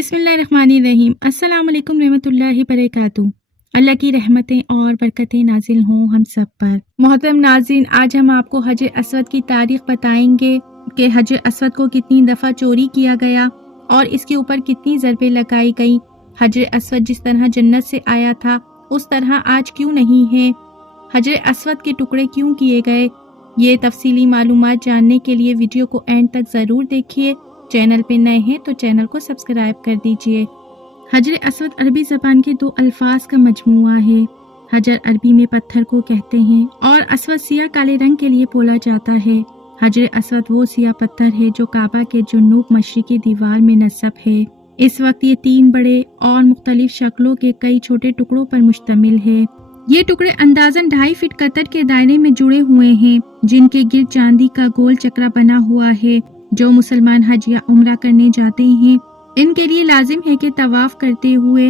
बिस्मिल्लाहिर्रहमानिर्रहीम। अस्सलाम वालेकुम रहमतुल्लाहि बरकातुहू। अल्लाह की रहमतें और बरकतें नाजिल हों हम सब पर। मोहतरम नाज़रीन, आज हम आपको हजर असवद की तारीख बताएंगे कि हजर असवद को कितनी दफ़ा चोरी किया गया और इसके ऊपर कितनी ज़रबें लगाई गई। हजर असवद जिस तरह जन्नत से आया था उस तरह आज क्यों नहीं है। हजर असवद के टुकड़े क्यों किए गए। ये तफसीली मालूमात जानने के लिए वीडियो को एंड तक ज़रूर देखिए। चैनल पे नए हैं तो चैनल को सब्सक्राइब कर दीजिए। हजर असवद अरबी ज़बान के दो अल्फाज का मजमूआ है। हजर अरबी में पत्थर को कहते हैं और असवद सिया काले रंग के लिए बोला जाता है। हजर असवद वो सिया पत्थर है जो काबा के जुनूब मशरिकी दीवार में नस्ब है। इस वक्त ये 3 बड़े और मुख्तलिफ शक्लों के कई छोटे टुकड़ों पर मुश्तमिल है। ये टुकड़े अंदाजन 2.5 फीट कतर के दायरे में जुड़े हुए हैं, जिनके गिर्द चांदी का गोल चक्रा बना हुआ है। जो मुसलमान हज या उम्रा करने जाते हैं इनके लिए लाजिम है कि तवाफ करते हुए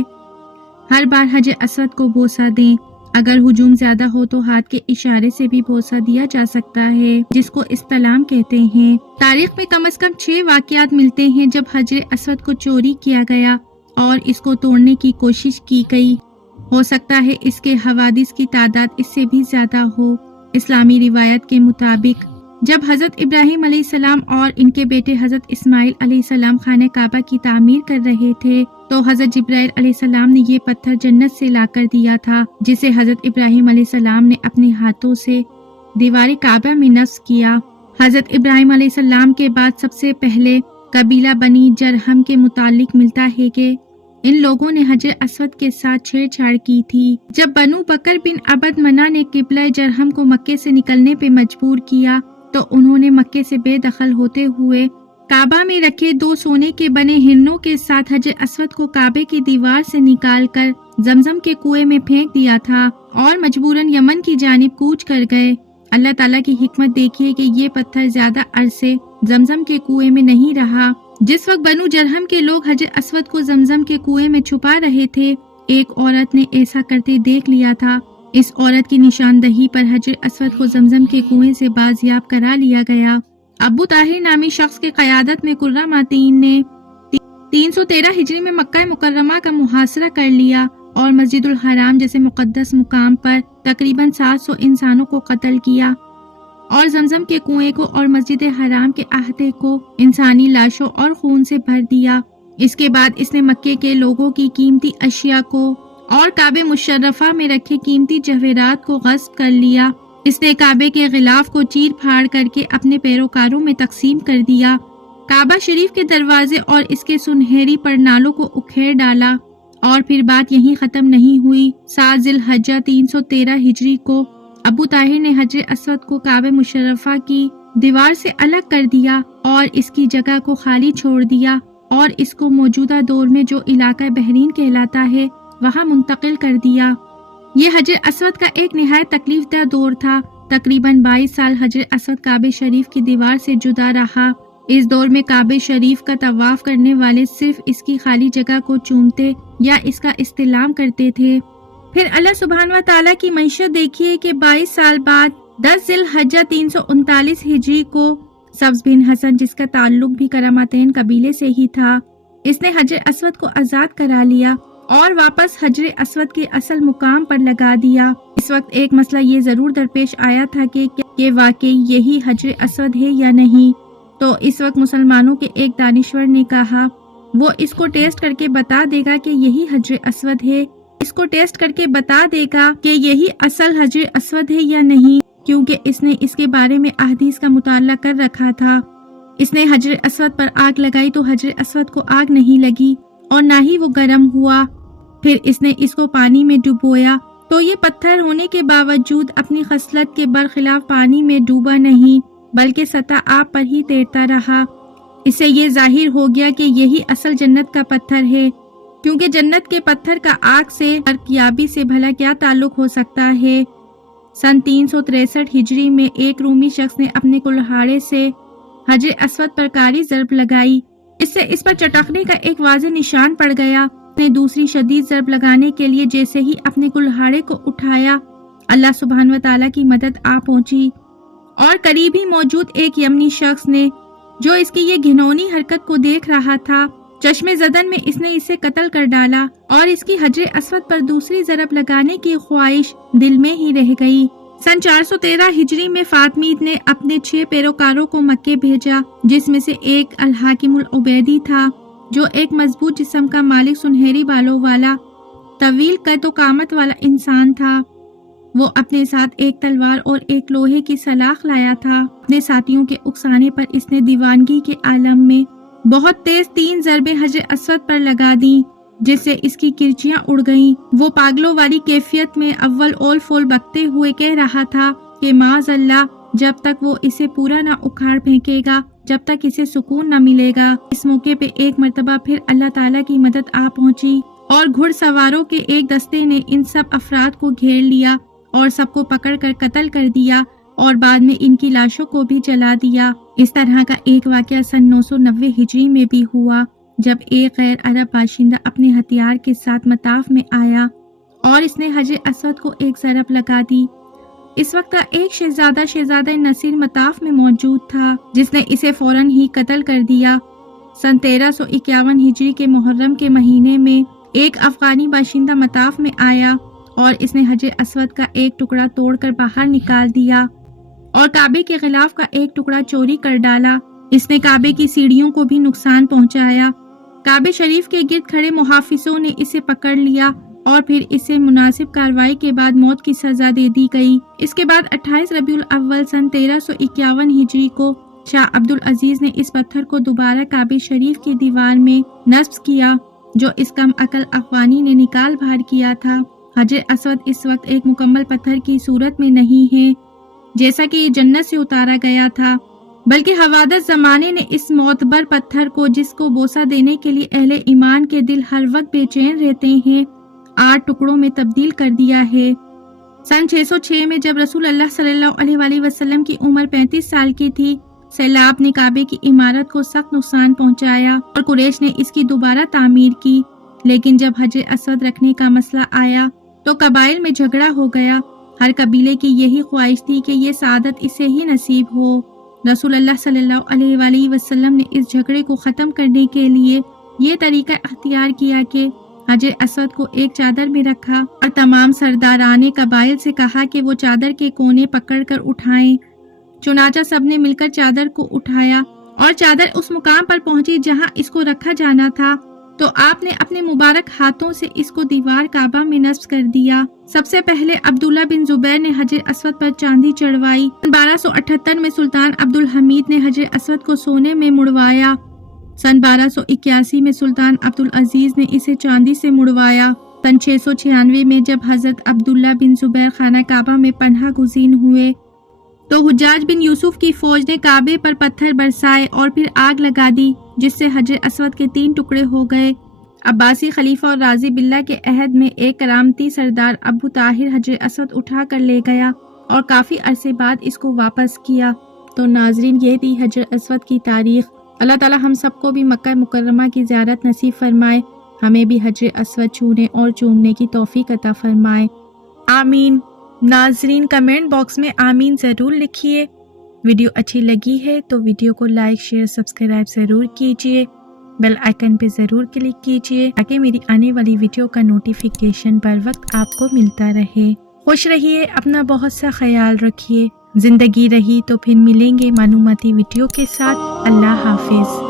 हर बार हजर असवद को बोसा दें। अगर हुजूम ज्यादा हो तो हाथ के इशारे से भी बोसा दिया जा सकता है, जिसको इस्तलाम कहते हैं। तारीख में कम से कम 6 वाकयात मिलते हैं जब हजर असवद को चोरी किया गया और इसको तोड़ने की कोशिश की गई। हो सकता है इसके हवादिस की तादाद इससे भी ज्यादा हो। इस्लामी रिवायत के मुताबिक जब हजरत इब्राहिम अलैहिस्सलाम और इनके बेटे हजरत इस्माइल अलैहिस्सलाम खाने काबा की तामीर कर रहे थे तो हजरत जिब्राइल अलैहिस्सलाम ने ये पत्थर जन्नत से लाकर दिया था, जिसे हजरत इब्राहिम अलैहिस्सलाम ने अपने हाथों से दीवार काबा में नस्ब किया। हजरत इब्राहिम अलैहिस्सलाम के बाद सबसे पहले कबीला बनी जरहम के मुतालिक मिलता है कि इन लोगों ने हजर असवद के साथ छेड़छाड़ की थी। जब बनु बकर बिन अबद मना ने किबला जरहम को मक्के से निकलने पे मजबूर किया तो उन्होंने मक्के से बेदखल होते हुए काबा में रखे 2 सोने के बने हिरनों के साथ हजर असवद को काबे की दीवार से निकालकर जमजम के कुएं में फेंक दिया था और मजबूरन यमन की जानिब कूच कर गए। अल्लाह ताला की हिकमत देखिए कि ये पत्थर ज्यादा अरसे जमजम के कुएं में नहीं रहा। जिस वक्त बनु जरहम के लोग हजर असवद को जमजम के कुएं में छुपा रहे थे, एक औरत ने ऐसा करते देख लिया था। इस औरत की निशानदही पर हजर असवद को जमजम के कुएं से बाजियाब करा लिया गया। अबू ताहिर नामी शख्स के क़यादत में कुर्रा मातीन ने 313 हिजरी में मक्का मुकर्रमा का मुहासरा कर लिया और मस्जिदुल हराम जैसे मुकद्दस मुकाम पर तकरीबन 700 इंसानों को कत्ल किया और जमजम के कुएं को और मस्जिद हराम के अहते को इंसानी लाशों और खून से भर दिया। इसके बाद इसने मक्के के लोगों की कीमती अशिया को और काबे मुशर्रफा में रखे कीमती जवेरात को गस्ब कर लिया। इसने काबे के गिलाफ को चीर फाड़ करके अपने पैरोकारों में तकसीम कर दिया। काबा शरीफ के दरवाजे और इसके सुनहरी परनालों को उखेड़ डाला और फिर बात यहीं खत्म नहीं हुई। 7 ज़िलहज्जा 313 हिजरी को अबू ताहिर ने हजर असवद को काबे मुशर्रफा की दीवार से अलग कर दिया और इसकी जगह को खाली छोड़ दिया और इसको मौजूदा दौर में जो इलाका बहरीन कहलाता है वहाँ मुंतकिल कर दिया। ये हजर असवद का एक निहायत तकलीफदा दौर था। तकरीबन 22 साल हजर असवद काबे शरीफ की दीवार से जुदा रहा। इस दौर में काबे शरीफ का तवाफ करने वाले सिर्फ इसकी खाली जगह को चूमते या इसका इस्तेलाम करते थे। फिर अल्लाह सुब्हान व तआला की मईशत देखिए कि 22 साल बाद 10 ज़िलहज्जा 339 हिजरी को सब्ज़ बिन हसन, जिसका ताल्लुक भी करामातैन कबीले से ही था, इसने हजर असवद को आजाद करा लिया और वापस हजर असवद के असल मुकाम पर लगा दिया। इस वक्त एक मसला ये जरूर दरपेश आया था कि वाकई यही हजर असवद है या नहीं। तो इस वक्त मुसलमानों के एक दानिश्वर ने कहा वो इसको टेस्ट करके बता देगा कि यही हजर असवद है। इसको टेस्ट करके बता देगा कि यही असल हजर असवद है या नहीं, क्योंकि इसने इसके बारे में अहदीस का मुताला कर रखा था। इसने हजर असवद पर आग लगाई तो हजर असवद को आग नहीं लगी और ना ही वो गर्म हुआ। फिर इसने इसको पानी में डुबोया तो ये पत्थर होने के बावजूद अपनी खसलत के बरखिलाफ पानी में डूबा नहीं, बल्कि सतह आब पर ही तैरता रहा। इससे ये जाहिर हो गया कि यही असल जन्नत का पत्थर है, क्योंकि जन्नत के पत्थर का आग से अर्कियाबी से भला क्या ताल्लुक हो सकता है। सन 363 हिजरी में एक रूमी शख्स ने अपने कुल्हाड़े से हजर असवद पर कारी ज़रब लगाई। इससे इस पर चटकने का एक वाज़ेह निशान पड़ गया। ने दूसरी शदीद ज़रब लगाने के लिए जैसे ही अपने कुल्हाड़े को उठाया, अल्लाह सुब्हान व तआला की मदद आ पहुंची और करीब ही मौजूद एक यमनी शख्स ने, जो इसकी ये घिनौनी हरकत को देख रहा था, چشم زدن میں اس نے اسے قتل کر ڈالا اور اس کی حجر اسود پر دوسری ضرب لگانے کی خواہش دل میں ہی رہ گئی۔ سن 413 ہجری میں فاطمید نے اپنے 6 پیروکاروں کو مکے بھیجا، جس میں سے ایک الحاکم العبیدی تھا، جو ایک مضبوط جسم کا مالک، سنہری بالوں والا، طویل قد و قامت والا انسان تھا۔ وہ اپنے ساتھ ایک تلوار اور ایک لوہے کی سلاخ لایا تھا۔ اپنے ساتھیوں کے اکسانے پر اس نے دیوانگی کے عالم میں بہت تیز 3 ضربیں حجر اسود پر لگا دیں، جس سے اس کی کرچیاں اڑ گئیں۔ وہ پاگلوں والی کیفیت میں اول اول فول بکتے ہوئے کہہ رہا تھا کہ معاذ اللہ، جب تک وہ اسے پورا نہ اکھاڑ پھینکے گا، جب تک اسے سکون نہ ملے گا۔ اس موقع پہ ایک مرتبہ پھر اللہ تعالیٰ کی مدد آ پہنچی اور گھڑ سواروں کے ایک دستے نے ان سب افراد کو گھیر لیا اور سب کو پکڑ کر قتل کر دیا اور بعد میں ان کی لاشوں کو بھی جلا دیا۔ اس طرح کا ایک واقعہ سن 990 ہجری میں بھی ہوا، جب ایک غیر عرب باشندہ اپنے ہتھیار کے ساتھ مطاف میں آیا اور اس نے حجر اسود کو ایک ضرب لگا دی۔ اس وقت ایک شہزادہ نصیر مطاف میں موجود تھا، جس نے اسے فوراً ہی قتل کر دیا۔ سن 1351 ہجری کے محرم کے مہینے میں ایک افغانی باشندہ مطاف میں آیا اور اس نے حجر اسود کا ایک ٹکڑا توڑ کر باہر نکال دیا اور کعبے کے غلاف کا ایک ٹکڑا چوری کر ڈالا۔ اس نے کعبے کی سیڑھیوں کو بھی نقصان پہنچایا۔ کعبہ شریف کے گرد کھڑے محافظوں نے اسے پکڑ لیا اور پھر اسے مناسب کارروائی کے بعد موت کی سزا دے دی گئی۔ اس کے بعد 28 ربیع الاول سن 1351 ہجری کو شاہ عبدالعزیز نے اس پتھر کو دوبارہ کعبہ شریف کی دیوار میں نصب کیا، جو اس کم عقل افغانی نے نکال باہر کیا تھا۔ حجر اسود اس وقت ایک مکمل پتھر کی صورت میں نہیں ہے، جیسا کہ یہ جنت سے اتارا گیا تھا، بلکہ حوادث زمانے نے اس معتبر پتھر کو، جس کو بوسہ دینے کے لیے اہل ایمان کے دل ہر وقت بے چین رہتے ہیں، 8 ٹکڑوں میں تبدیل کر دیا ہے۔ سن 606 میں جب رسول اللہ صلی اللہ علیہ وآلہ وسلم کی عمر 35 سال کی تھی، سیلاب نے کعبے کی عمارت کو سخت نقصان پہنچایا اور قریش نے اس کی دوبارہ تعمیر کی، لیکن جب حجر اسود رکھنے کا مسئلہ آیا تو قبائل میں جھگڑا ہو گیا۔ ہر قبیلے کی یہی خواہش تھی کہ یہ سعادت اسے ہی نصیب ہو۔ رسول اللہ صلی اللہ علیہ وآلہ وسلم نے اس جھگڑے کو ختم کرنے کے لیے یہ طریقہ اختیار کیا کہ حجر اسود کو ایک چادر میں رکھا اور تمام سرداران قبائل سے کہا کہ وہ چادر کے کونے پکڑ کر اٹھائیں۔ چنانچہ سب نے مل کر چادر کو اٹھایا اور چادر اس مقام پر پہنچی جہاں اس کو رکھا جانا تھا، تو آپ نے اپنے مبارک ہاتھوں سے اس کو دیوار کعبہ میں نصب کر دیا۔ سب سے پہلے عبداللہ بن زبیر نے حجر اسود پر چاندی چڑھوائی۔ 1278 میں سلطان عبدالحمید نے حجر اسود کو سونے میں مڑوایا۔ سن 1281 میں سلطان عبدالعزیز نے اسے چاندی سے مڑوایا۔ سن 696 میں جب حضرت عبداللہ بن زبیر خانہ کعبہ میں پناہ گزین ہوئے تو حجاج بن یوسف کی فوج نے کعبے پر پتھر برسائے اور پھر آگ لگا دی، جس سے حجر اسود کے 3 ٹکڑے ہو گئے۔ عباسی خلیفہ اور راضی باللہ کے عہد میں ایک کرامتی سردار ابو طاہر حجر اسود اٹھا کر لے گیا اور کافی عرصے بعد اس کو واپس کیا۔ تو ناظرین، یہ تھی حجر اسود کی تاریخ۔ اللہ تعالی ہم سب کو بھی مکہ مکرمہ کی زیارت نصیب فرمائے، ہمیں بھی حجر اسود چھونے اور چومنے کی توفیق عطا فرمائے، آمین۔ ناظرین، کمنٹ باکس میں آمین ضرور لکھیے۔ ویڈیو اچھی لگی ہے تو ویڈیو کو لائک، شیئر، سبسکرائب ضرور کیجیے، بیل آئیکن پہ ضرور کلک کیجیے تاکہ میری آنے والی ویڈیو کا نوٹیفیکیشن بر وقت آپ کو ملتا رہے۔ خوش رہیے، اپنا بہت سا خیال رکھیے۔ زندگی رہی تو پھر ملیں گے معلوماتی ویڈیو کے ساتھ۔ اللہ حافظ۔